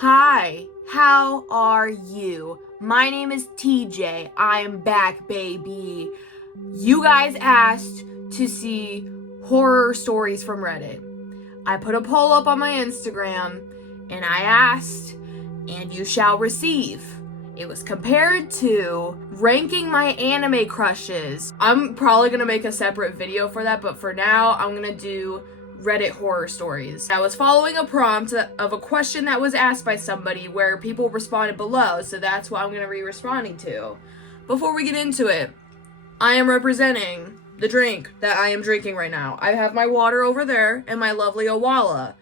Hi, how are you? My name is TJ. I am back, baby. You guys asked to see horror stories from Reddit. I put a poll up on my Instagram and I asked, and you shall receive. It was compared to ranking my anime crushes. I'm probably gonna make a separate video for that, but for now, I'm gonna do Reddit horror stories. I was following a prompt of a question that was asked by somebody where people responded below, so that's what I'm gonna be responding to. Before we get into it, I am representing the drink that I am drinking right now. I have my water over there and my lovely Owala.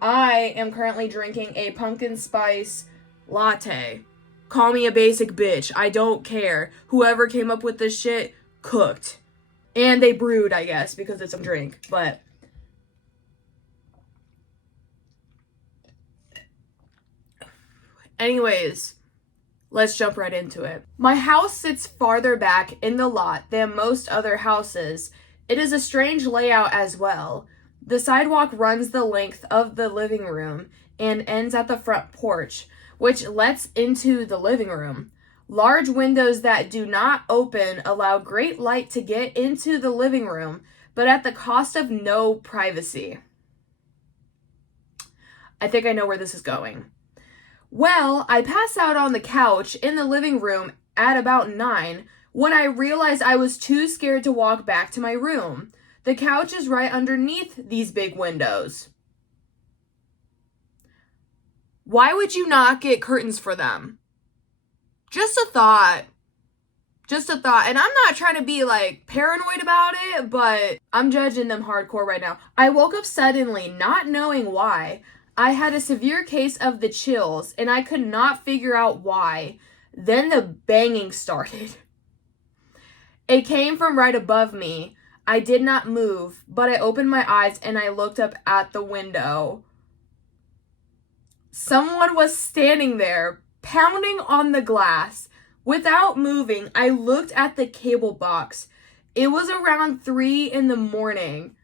I am currently drinking a pumpkin spice latte. Call me a basic bitch. I don't care. Whoever came up with this shit cooked. And they brewed, I guess, because it's a drink. But anyways, let's jump right into it. My house sits farther back in the lot than most other houses. It is a strange layout as well. The sidewalk runs the length of the living room and ends at the front porch, which lets into the living room. Large windows that do not open allow great light to get into the living room, but at the cost of no privacy. I think I know where this is going. Well, I pass out on the couch in the living room at about 9 when I realized I was too scared to walk back to my room. The couch is right underneath these big windows. Why would you not get curtains for them? Just a thought. Just a thought. And I'm not trying to be like paranoid about it, but I'm judging them hardcore right now. I woke up suddenly, not knowing why. I had a severe case of the chills, and I could not figure out why. Then the banging started. It came from right above me. I did not move, but I opened my eyes and I looked up at the window. Someone was standing there, pounding on the glass. Without moving, I looked at the cable box. It was around 3 in the morning.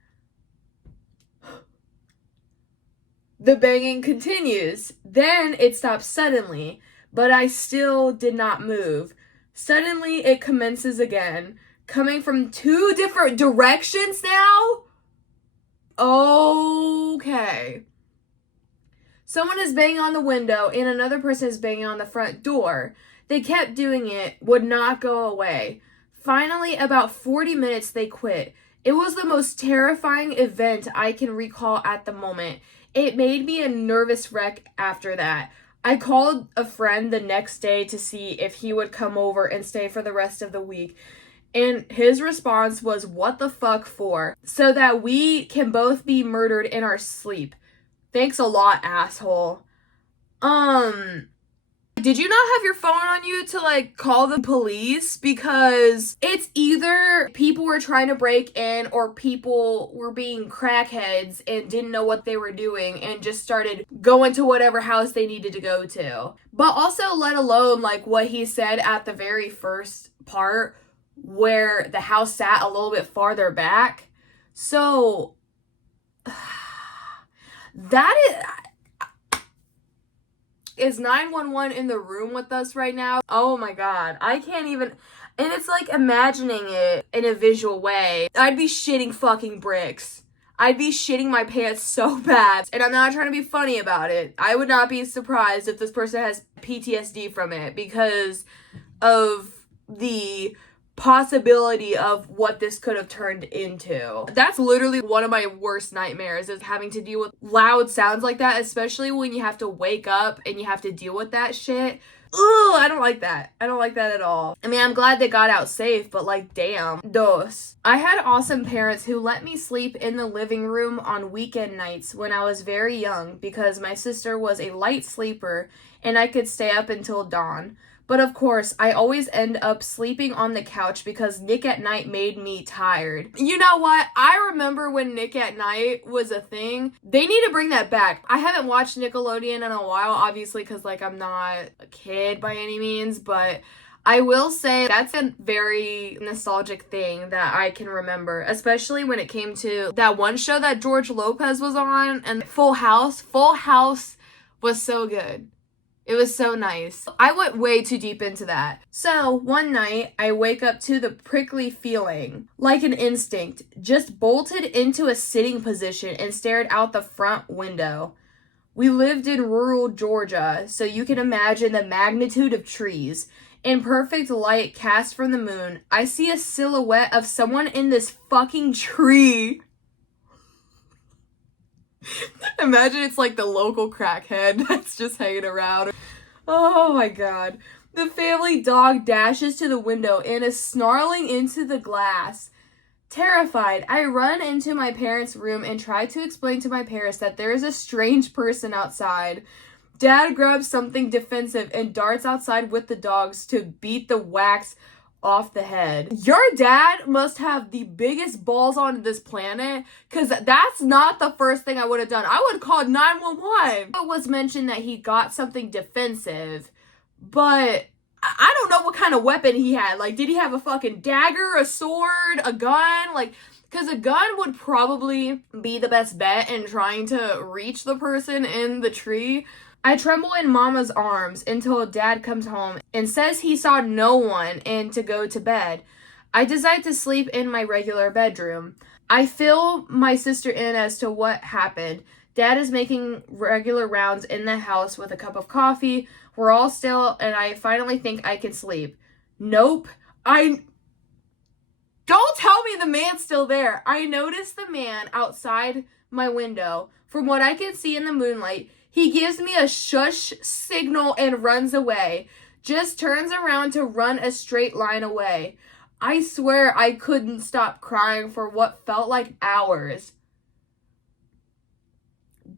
The banging continues. Then it stops suddenly, but I still did not move. Suddenly it commences again, coming from 2 different directions now? Okay. Someone is banging on the window and another person is banging on the front door. They kept doing it, would not go away. Finally, about 40 minutes, they quit. It was the most terrifying event I can recall at the moment. It made me a nervous wreck after that. I called a friend the next day to see if he would come over and stay for the rest of the week. And his response was, "What the fuck for? So that we can both be murdered in our sleep. Thanks a lot, asshole." Did you not have your phone on you to call the police? Because it's either people were trying to break in or people were being crackheads and didn't know what they were doing and just started going to whatever house they needed to go to. But also, let alone what he said at the very first part where the house sat a little bit farther back. So that is 911 in the room with us right now? Oh my god, I can't even, and it's imagining it in a visual way. I'd be shitting fucking bricks. I'd be shitting my pants so bad. And I'm not trying to be funny about it. I would not be surprised if this person has PTSD from it because of the possibility of what this could have turned into. That's literally one of my worst nightmares, is having to deal with loud sounds like that, especially when you have to wake up and you have to deal with that shit. Ugh, I don't like that. I don't like that at all. I mean, I'm glad they got out safe, but damn. Dos. I had awesome parents who let me sleep in the living room on weekend nights when I was very young because my sister was a light sleeper and I could stay up until dawn. But of course, I always end up sleeping on the couch because Nick at Night made me tired. You know what? I remember when Nick at Night was a thing. They need to bring that back. I haven't watched Nickelodeon in a while, obviously, because I'm not a kid by any means, but I will say that's a very nostalgic thing that I can remember, especially when it came to that one show that George Lopez was on and Full House. Full House was so good. It was so nice. I went way too deep into that. So, one night, I wake up to the prickly feeling, like an instinct, just bolted into a sitting position and stared out the front window. We lived in rural Georgia, so you can imagine the magnitude of trees. In perfect light cast from the moon, I see a silhouette of someone in this fucking tree. Imagine it's like the local crackhead that's just hanging around. Oh my god. The family dog dashes to the window and is snarling into the glass. Terrified, I run into my parents' room and try to explain to my parents that there is a strange person outside. Dad grabs something defensive and darts outside with the dogs to beat the wax off the head. Your dad must have the biggest balls on this planet, because that's not the first thing I would have done. I would have called 911. It was mentioned that he got something defensive, but I don't know what kind of weapon he had. Like, did he have a fucking dagger, a sword, a gun? Like, because a gun would probably be the best bet in trying to reach the person in the tree. I tremble in Mama's arms until Dad comes home and says he saw no one and to go to bed. I decide to sleep in my regular bedroom. I fill my sister in as to what happened. Dad is making regular rounds in the house with a cup of coffee. We're all still, and I finally think I can sleep. Nope. Don't tell me the man's still there. I notice the man outside my window. From what I can see in the moonlight, he gives me a shush signal and runs away. Just turns around to run a straight line away. I swear I couldn't stop crying for what felt like hours.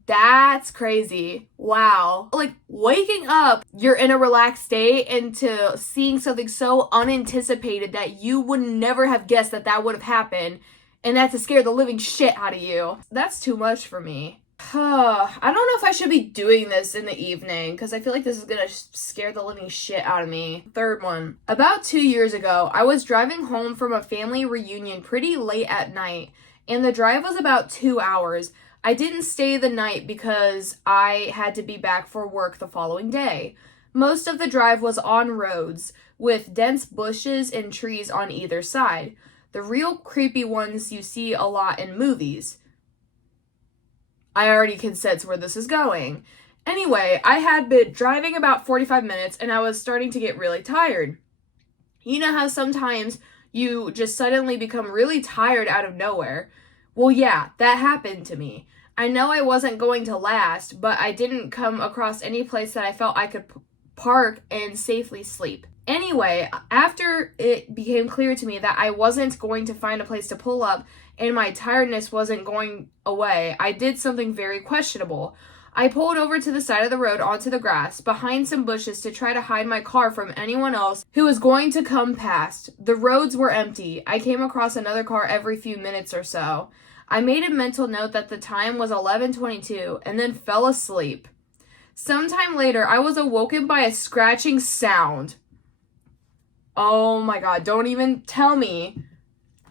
That's crazy. Wow. Like, waking up, you're in a relaxed state, and to seeing something so unanticipated that you would never have guessed that that would have happened, and that to scare the living shit out of you. That's too much for me. I don't know if I should be doing this in the evening, because I feel like this is gonna scare the living shit out of me. Third one. About 2 years ago, I was driving home from a family reunion pretty late at night, and the drive was about 2 hours. I didn't stay the night because I had to be back for work the following day. Most of the drive was on roads, with dense bushes and trees on either side. The real creepy ones you see a lot in movies. I already can sense where this is going. Anyway, I had been driving about 45 minutes and I was starting to get really tired. You know how sometimes you just suddenly become really tired out of nowhere? Well, yeah, that happened to me. I know I wasn't going to last, but I didn't come across any place that I felt I could park and safely sleep. Anyway, after it became clear to me that I wasn't going to find a place to pull up and my tiredness wasn't going away, I did something very questionable. I pulled over to the side of the road onto the grass, behind some bushes, to try to hide my car from anyone else who was going to come past. The roads were empty. I came across another car every few minutes or so. I made a mental note that the time was 11:22 and then fell asleep. Sometime later, I was awoken by a scratching sound. Oh my god, don't even tell me.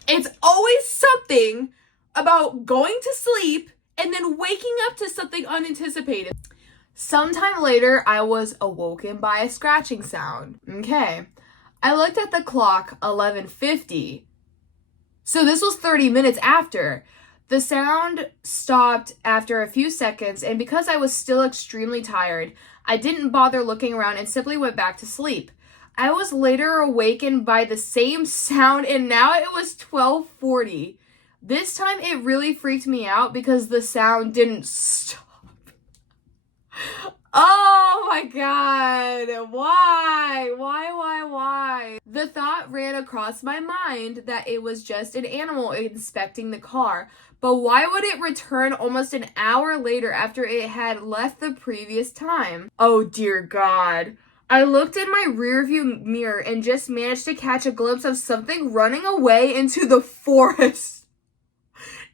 It's always something about going to sleep and then waking up to something unanticipated. Sometime later, I was awoken by a scratching sound. Okay. I looked at the clock, 11:50. So this was 30 minutes after. The sound stopped after a few seconds, and because I was still extremely tired, I didn't bother looking around and simply went back to sleep. I was later awakened by the same sound, and now it was 12:40. This time it really freaked me out because the sound didn't stop. Oh my god, why? The thought ran across my mind that it was just an animal inspecting the car, but why would it return almost an hour later after it had left the previous time? Oh dear god. I looked in my rearview mirror and just managed to catch a glimpse of something running away into the forest.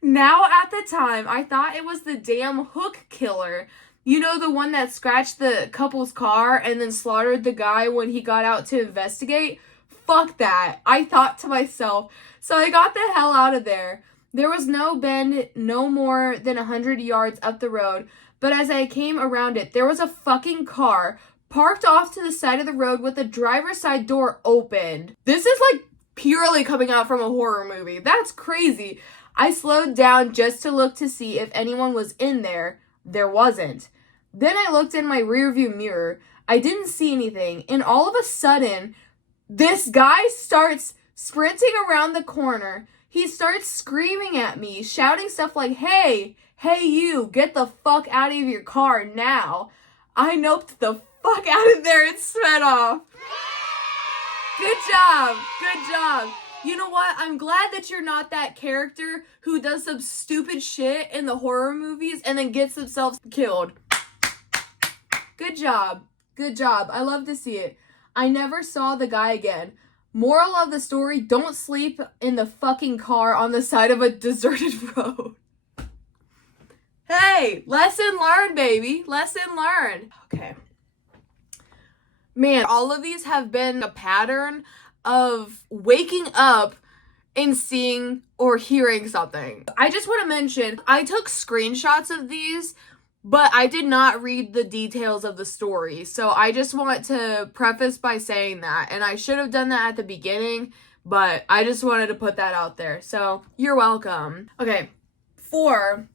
Now at the time, I thought it was the damn hook killer. You know, the one that scratched the couple's car and then slaughtered the guy when he got out to investigate? Fuck that, I thought to myself. So I got the hell out of there. There was no bend no more than 100 yards up the road, but as I came around it, there was a fucking car parked off to the side of the road with the driver's side door opened. This is like purely coming out from a horror movie. That's crazy. I slowed down just to look to see if anyone was in there. There wasn't. Then I looked in my rearview mirror. I didn't see anything, and all of a sudden, this guy starts sprinting around the corner. He starts screaming at me, shouting stuff like, hey you, get the fuck out of your car now. I noped the fuck out of there and sped off. Good job. You know what? I'm glad that you're not that character who does some stupid shit in the horror movies and then gets themselves killed. Good job. I love to see it. I never saw the guy again. Moral of the story, don't sleep in the fucking car on the side of a deserted road. Hey, lesson learned, baby. Lesson learned. Okay. Man, all of these have been a pattern of waking up and seeing or hearing something. I just want to mention, I took screenshots of these, but I did not read the details of the story. So I just want to preface by saying that. And I should have done that at the beginning, but I just wanted to put that out there. So you're welcome. Okay, 4.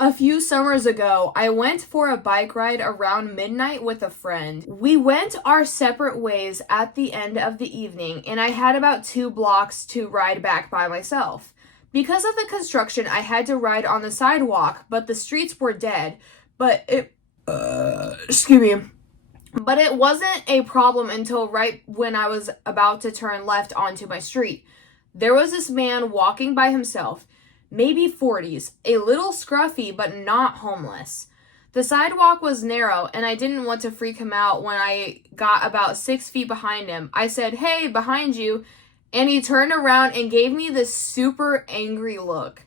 A few summers ago, I went for a bike ride around midnight with a friend. We went our separate ways at the end of the evening, and I had about 2 blocks to ride back by myself. Because of the construction, I had to ride on the sidewalk, but the streets were dead. But it wasn't a problem until right when I was about to turn left onto my street. There was this man walking by himself. Maybe 40s, a little scruffy, but not homeless. The sidewalk was narrow, and I didn't want to freak him out when I got about 6 feet behind him. I said, hey, behind you, and he turned around and gave me this super angry look.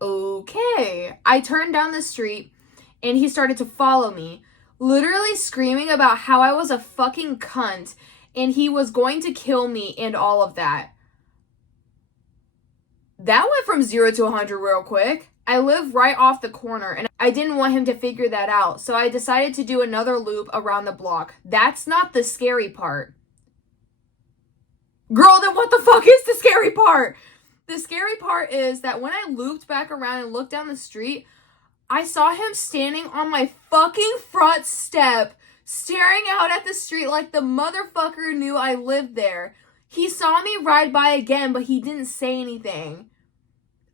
Okay. I turned down the street, and he started to follow me, literally screaming about how I was a fucking cunt, and he was going to kill me and all of that. That went from 0 to 100 real quick. I live right off the corner, and I didn't want him to figure that out, so I decided to do another loop around the block. That's not the scary part. Girl, then what the fuck is the scary part? The scary part is that when I looped back around and looked down the street, I saw him standing on my fucking front step, staring out at the street like the motherfucker knew I lived there. He saw me ride by again, but he didn't say anything.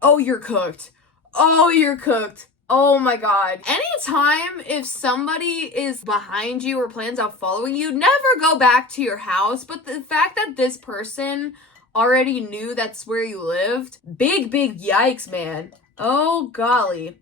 Oh, you're cooked. Oh my god. Anytime if somebody is behind you or plans on following you, never go back to your house. But the fact that this person already knew that's where you lived, big yikes, man. Oh golly.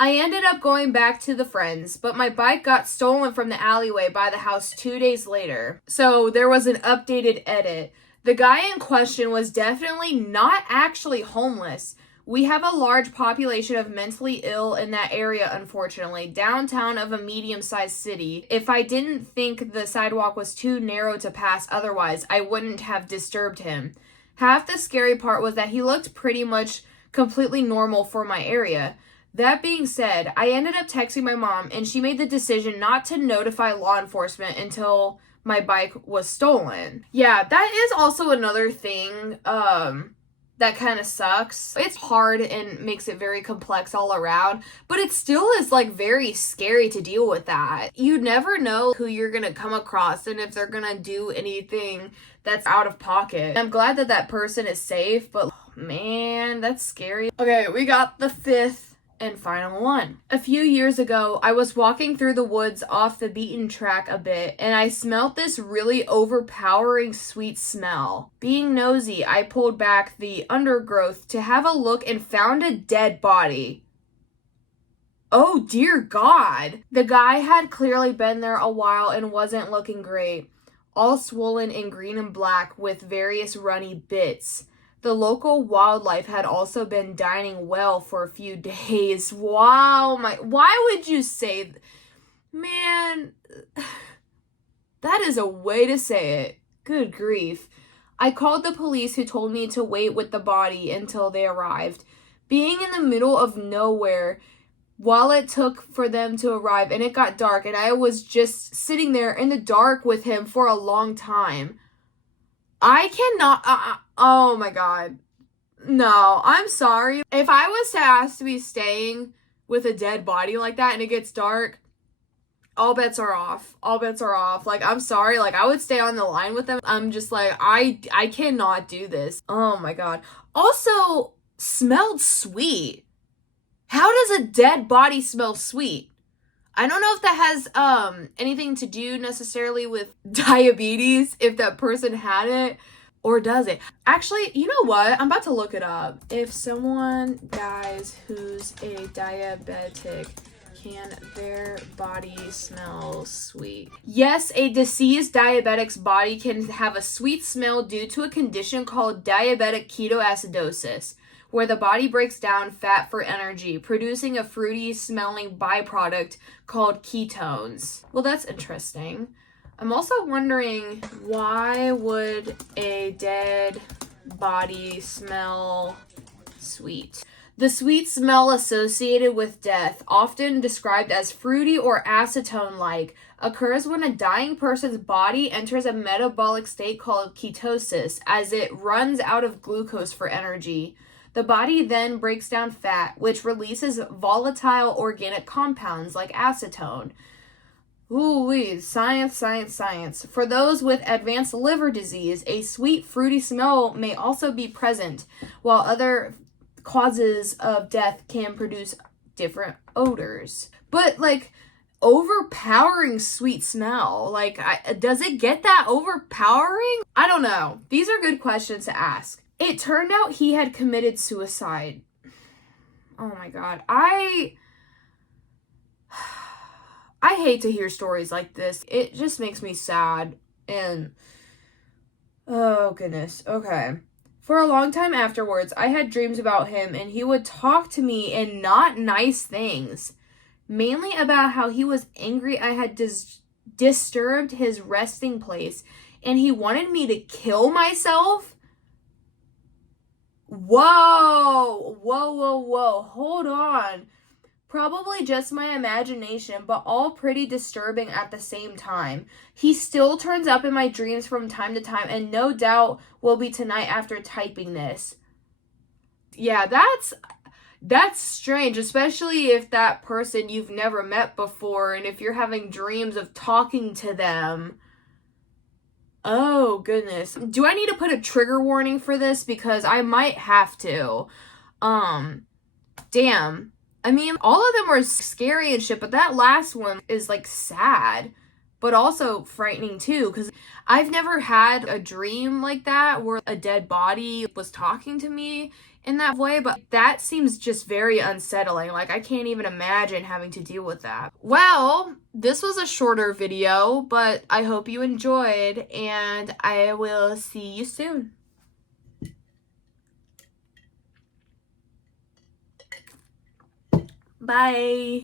I ended up going back to the friends, but my bike got stolen from the alleyway by the house 2 days later. So there was an updated edit. The guy in question was definitely not actually homeless. We have a large population of mentally ill in that area, unfortunately, downtown of a medium-sized city. If I didn't think the sidewalk was too narrow to pass otherwise, I wouldn't have disturbed him. Half the scary part was that he looked pretty much completely normal for my area. That being said, I ended up texting my mom, and she made the decision not to notify law enforcement until my bike was stolen. Yeah, that is also another thing, that kind of sucks. It's hard and makes it very complex all around, but it still is like very scary to deal with that. You never know who you're gonna come across and if they're gonna do anything that's out of pocket. I'm glad that that person is safe, but man, that's scary. Okay, we got the 5th and final one. A few years ago, I was walking through the woods off the beaten track a bit, and I smelt this really overpowering sweet smell. Being nosy, I pulled back the undergrowth to have a look and found a dead body. Oh dear God. The guy had clearly been there a while and wasn't looking great. All swollen in green and black with various runny bits. The local wildlife had also been dining well for a few days. Wow, why would you say man, that is a way to say it. Good grief. I called the police, who told me to wait with the body until they arrived. Being in the middle of nowhere, while it took for them to arrive, and it got dark, and I was just sitting there in the dark with him for a long time. I cannot, oh my God. No, I'm sorry. If I was asked to be staying with a dead body like that and it gets dark, all bets are off. All bets are off. Like, I'm sorry. Like, I would stay on the line with them. I'm just like, I cannot do this. Oh my God. Also, smelled sweet. How does a dead body smell sweet? I don't know if that has anything to do necessarily with diabetes, if that person had it, or does it? Actually, you know what? I'm about to look it up. If someone dies who's a diabetic, can their body smell sweet? Yes, a deceased diabetic's body can have a sweet smell due to a condition called diabetic ketoacidosis, where the body breaks down fat for energy, producing a fruity smelling byproduct called ketones. Well, that's interesting. I'm also wondering, why would a dead body smell sweet? The sweet smell associated with death, often described as fruity or acetone-like, occurs when a dying person's body enters a metabolic state called ketosis, as it runs out of glucose for energy. The body then breaks down fat, which releases volatile organic compounds like acetone. Ooh-wee, science, science, science. For those with advanced liver disease, a sweet, fruity smell may also be present, while other causes of death can produce different odors. But, like, overpowering sweet smell, like, does it get that overpowering? I don't know. These are good questions to ask. It turned out he had committed suicide. Oh my God. I hate to hear stories like this. It just makes me sad. And, oh goodness. Okay. For a long time afterwards, I had dreams about him, and he would talk to me in not nice things. Mainly about how he was angry I had disturbed his resting place, and he wanted me to kill myself. Whoa, whoa, whoa, whoa, hold on. Probably just my imagination, but all pretty disturbing at the same time. He still turns up in my dreams from time to time, and no doubt will be tonight after typing this. Yeah, that's strange, especially if that person you've never met before, and if you're having dreams of talking to them. Oh, goodness. Do I need to put a trigger warning for this? Because I might have to. Damn. I mean, all of them are scary and shit, but that last one is, like, sad, but also frightening, too, because I've never had a dream like that where a dead body was talking to me in that way, but that seems just very unsettling. Like, I can't even imagine having to deal with that. Well, this was a shorter video, but I hope you enjoyed, and I will see you soon. Bye.